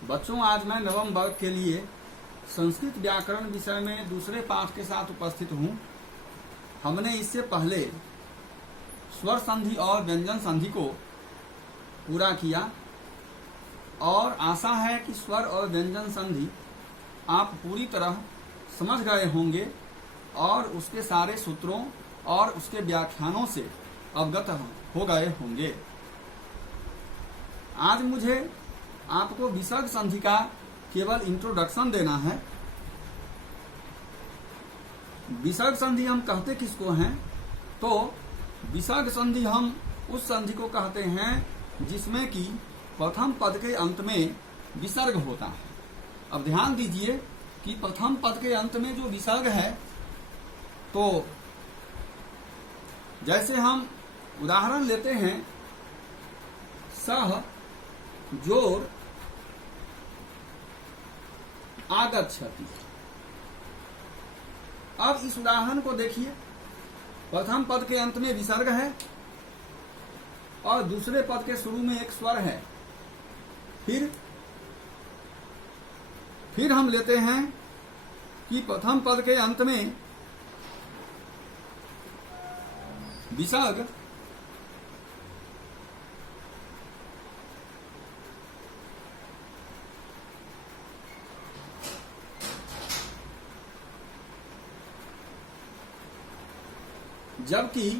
बच्चों, आज मैं नवम वर्ग के लिए संस्कृत व्याकरण विषय में दूसरे पाठ के साथ उपस्थित हूँ। हमने इससे पहले स्वर संधि और व्यंजन संधि को पूरा किया और आशा है कि स्वर और व्यंजन संधि आप पूरी तरह समझ गए होंगे और उसके सारे सूत्रों और उसके व्याख्यानों से अवगत हो गए होंगे। आज मुझे आपको विसर्ग संधि का केवल इंट्रोडक्शन देना है। विसर्ग संधि हम कहते किसको हैं? तो विसर्ग संधि हम उस संधि को कहते हैं जिसमें कि प्रथम पद के अंत में विसर्ग होता है। अब ध्यान दीजिए कि प्रथम पद के अंत में जो विसर्ग है, तो जैसे हम उदाहरण लेते हैं, सह जोर आगच्छति। अब इस उदाहरण को देखिए, प्रथम पद के अंत में विसर्ग है और दूसरे पद के शुरू में एक स्वर है। फिर हम लेते हैं कि प्रथम पद के अंत में विसर्ग जबकि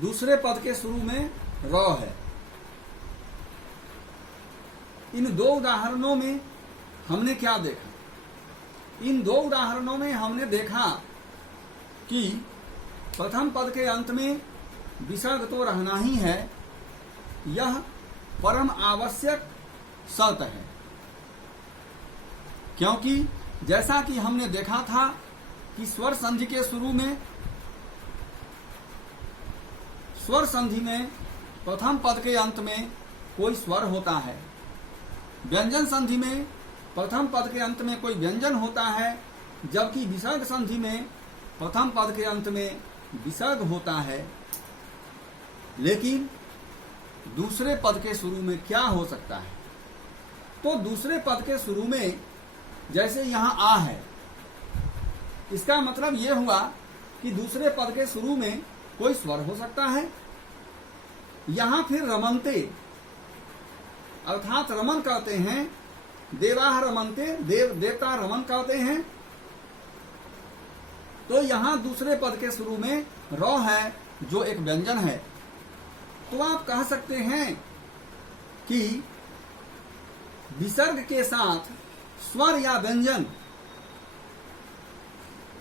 दूसरे पद के शुरू में र है। इन दो उदाहरणों में हमने क्या देखा? इन दो उदाहरणों में हमने देखा कि प्रथम पद के अंत में विसर्ग तो रहना ही है, यह परम आवश्यक शर्त है। क्योंकि जैसा कि हमने देखा था कि स्वर संधि के शुरू में, स्वर संधि में प्रथम पद के अंत में कोई स्वर होता है, व्यंजन संधि में प्रथम पद के अंत में कोई व्यंजन होता है, जबकि विसर्ग संधि में प्रथम पद के अंत में विसर्ग होता है। लेकिन दूसरे पद के शुरू में क्या हो सकता है? तो दूसरे पद के शुरू में जैसे यहाँ आ है, इसका मतलब ये हुआ कि दूसरे पद के शुरू में कोई स्वर हो सकता है। यहां फिर रमनते अर्थात रमन कहते हैं, देवाह रमनते, देवता रमन कहते हैं। तो यहां दूसरे पद के शुरू में र है जो एक व्यंजन है। तो आप कह सकते हैं कि विसर्ग के साथ स्वर या व्यंजन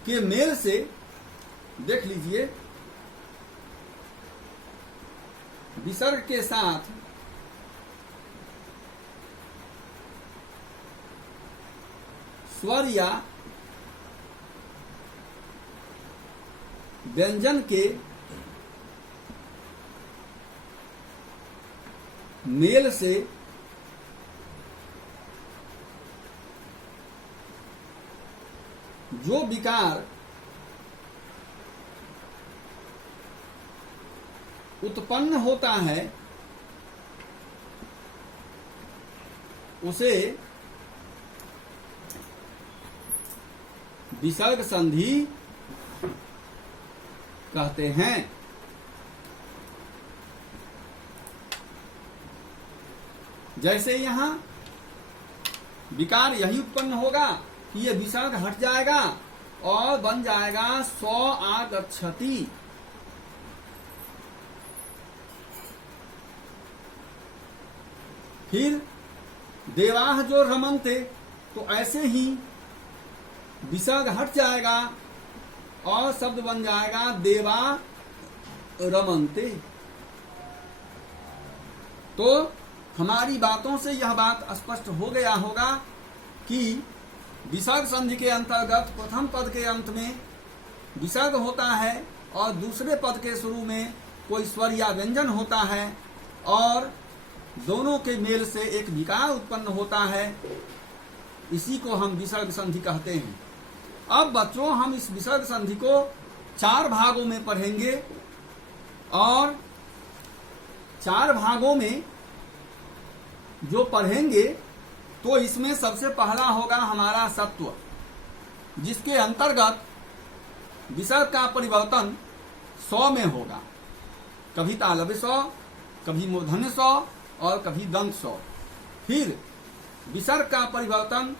के मेल से, देख लीजिए, विसर्ग के साथ स्वर या व्यंजन के मेल से जो विकार उत्पन्न होता है उसे विसर्ग संधि कहते हैं। जैसे यहां विकार यही उत्पन्न होगा कि ये विसर्ग हट जाएगा और बन जाएगा सौ आगच्छति। फिर देवाह जो रमनते, तो ऐसे ही विसर्ग हट जाएगा और शब्द बन जाएगा देवा रमनते। तो हमारी बातों से यह बात स्पष्ट हो गया होगा कि विसर्ग संधि के अंतर्गत प्रथम पद के अंत में विसर्ग होता है और दूसरे पद के शुरू में कोई स्वर या व्यंजन होता है और दोनों के मेल से एक विकार उत्पन्न होता है। इसी को हम विसर्ग संधि कहते हैं। अब बच्चों, हम इस विसर्ग संधि को 4 भागों में पढ़ेंगे और 4 भागों में जो पढ़ेंगे तो इसमें सबसे पहला होगा हमारा सत्व, जिसके अंतर्गत विसर्ग का परिवर्तन सौ में होगा। कभी तालव्य सौ, कभी मूर्धन्य सौ और कभी दंत सौ। फिर विसर्ग का परिवर्तन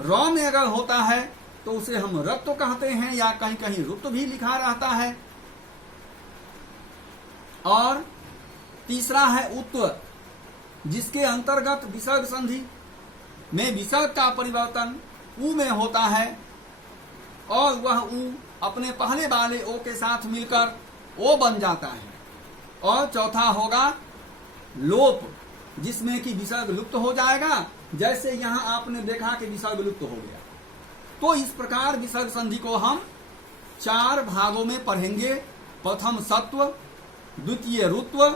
रौ में अगर होता है तो उसे हम रत्व कहते हैं, या कहीं कहीं रुत्व भी लिखा रहता है। और तीसरा है उत्व, जिसके अंतर्गत विसर्ग संधि में विसर्ग का परिवर्तन उ में होता है और वह उ अपने पहले वाले ओ के साथ मिलकर ओ बन जाता है। और चौथा होगा लोप, जिसमें कि विसर्ग लुप्त हो जाएगा, जैसे यहां आपने देखा कि विसर्ग लुप्त हो गया। तो इस प्रकार विसर्ग संधि को हम 4 भागों में पढ़ेंगे। प्रथम सत्व, द्वितीय रुत्व,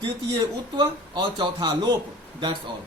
तृतीय उत्व और चौथा लोप। That's all.